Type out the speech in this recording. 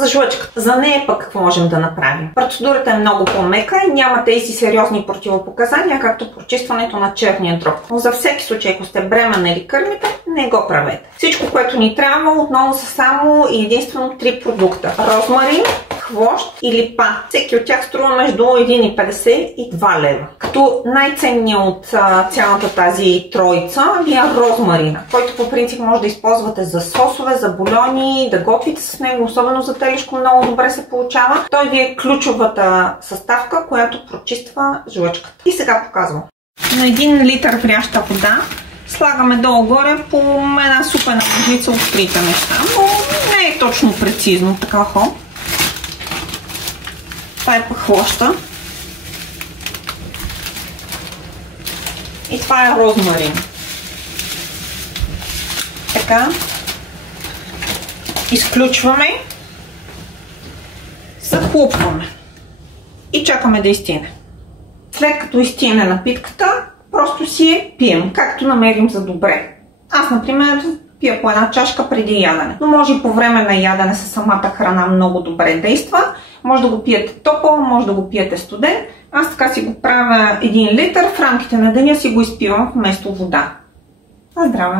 За жлъчката. За нея пък какво можем да направим? Процедурата е много по-мека и няма тези сериозни противопоказания, както прочистването на черния дроб. Но за всеки случай, ако сте бременна или кърмите, не го правете. Всичко, което ни трябва, отново са само и единствено 3 продукта. Розмарин, хвощ и липа. Всеки от тях струва между 1,50 и 2 лева. Като най-ценният от цялата тази троица е розмарина, който по принцип може да използвате за сосове, за бульони, да готвите с него, особено за телешко много добре се получава. Той ви е ключовата съставка, която прочиства жлъчката. И сега показвам. На 1 литър вряща вода слагаме долу-горе по една супена ножица от трите неща, но не е точно прецизно така хоп. Това е хвоща. И това е розмарин. Така. Изключваме. Захлупваме. И чакаме да изтине. След като изтине напитката, просто си я пием, както намерим за добре. Аз, например, пия по една чашка преди ядене. Но може и по време на ядене със самата храна много добре действа. Може да го пиете топъл, може да го пиете студен. Аз така си го правя 1 литър, в рамките на деня си го изпивам вместо вода. На здраве!